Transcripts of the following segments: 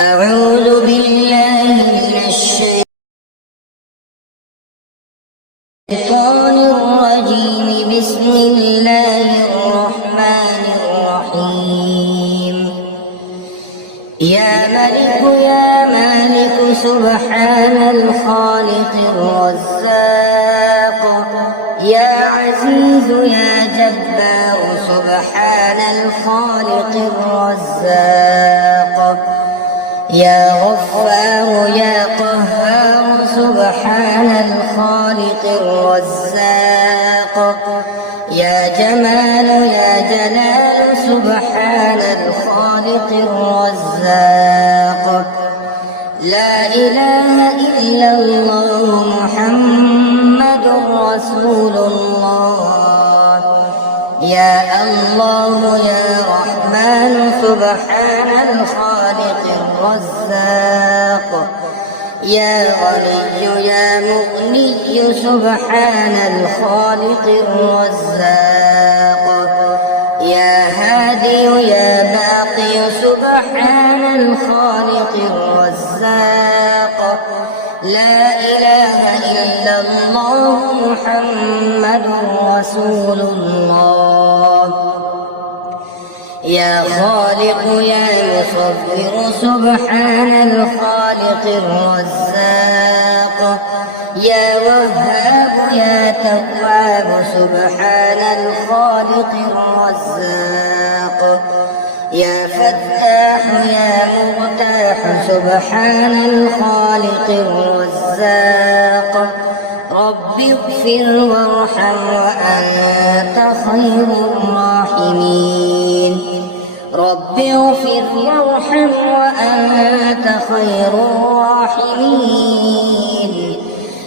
أعوذ بالله من الشيطان الرجيم. بسم الله الرحمن الرحيم. يا ملك يا مالك سبحان الخالق الرزاق. يا عزيز يا جبار سبحان الخالق الرزاق. يا غفار يا قهار سبحان الخالق الرزاق. يا جمال يا جلال سبحان الخالق الرزاق. لا إله إلا الله محمد رسول الله. يا الله يا رحمن سبحان الخالق الرزاق. يا غني يا مغني سبحان الخالق الرزاق. يا هادي يا باقي سبحان الخالق الرزاق. لا إله إلا الله محمد رسول الله. يا خالق يا مصور سبحان الخالق الرزاق. يا وهاب يا تواب سبحان الخالق الرزاق. يا فتاح يا مرتاح سبحان الخالق الرزاق. رب اغفر وارحم وأنت خير الراحمين. رب اغفر وارحم وأنت خير الراحمين.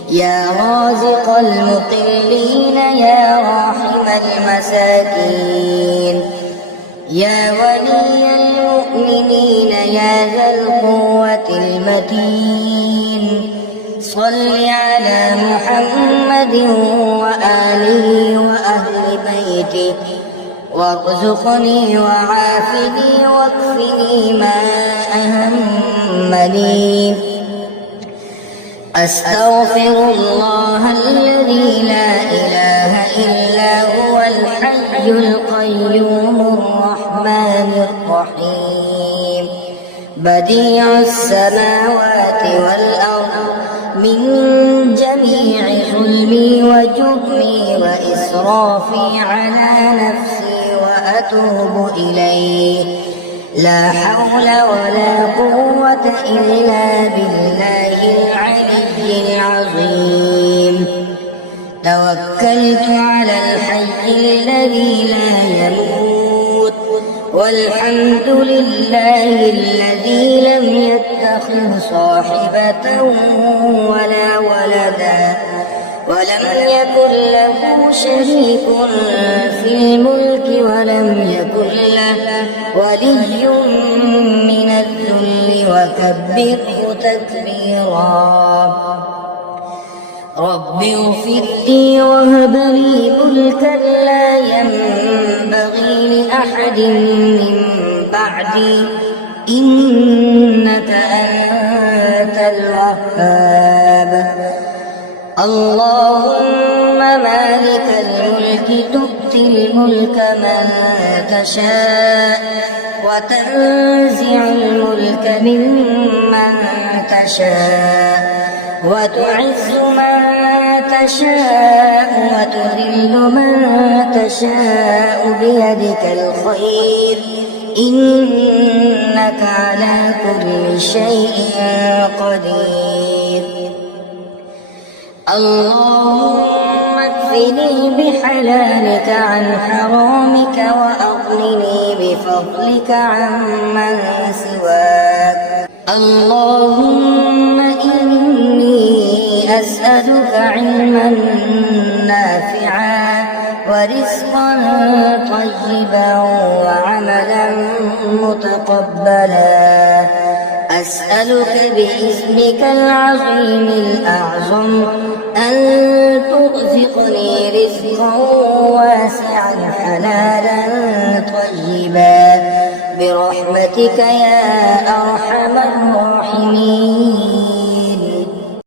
يا رازق المقلين يا راحم المساكين. يا ولي المؤمنين يا ذا القوة المتين. صل على محمد وآله وأهل بيته وارزقني وعافني واكفني ما أهمني. أستغفر الله الذي لا إله إلا هو الحي القيوم الرحمن الرحيم. بديع السماوات والأرض من جميع ظلمي وجبني وإسرافي على نفسي وأتوب إليه. لا حول ولا قوة إلا بالله العلي العظيم. توكلت على الحي الذي لا يموت. والحمد لله الذي لم يتخذ صاحبة ولا ولدا ولم يكن له شريك في الملك ولم يكن له ولي من الذل وكبره تكبيرا. رب اغفر لي وهب لي ملكا لا ينبغي لأحد من بعدي إنك أنت الوهاب. اللهم مالك الملك تؤتي الملك من تشاء وتنزع الملك ممن تشاء وتعز من تشاء وتذل من تشاء بيدك الخير إنك على كل شيء قدير. اللهم اكفني بحلالك عن حرامك وأغنني بفضلك عمن سواك. اللهم إني أسألك علما نافعا ورزقا طيبا وعملا متقبلا. أسألك باسمك العظيم الأعظم أن ترزقني رزقا واسعا حلالا طيبا برحمتك يا أرحم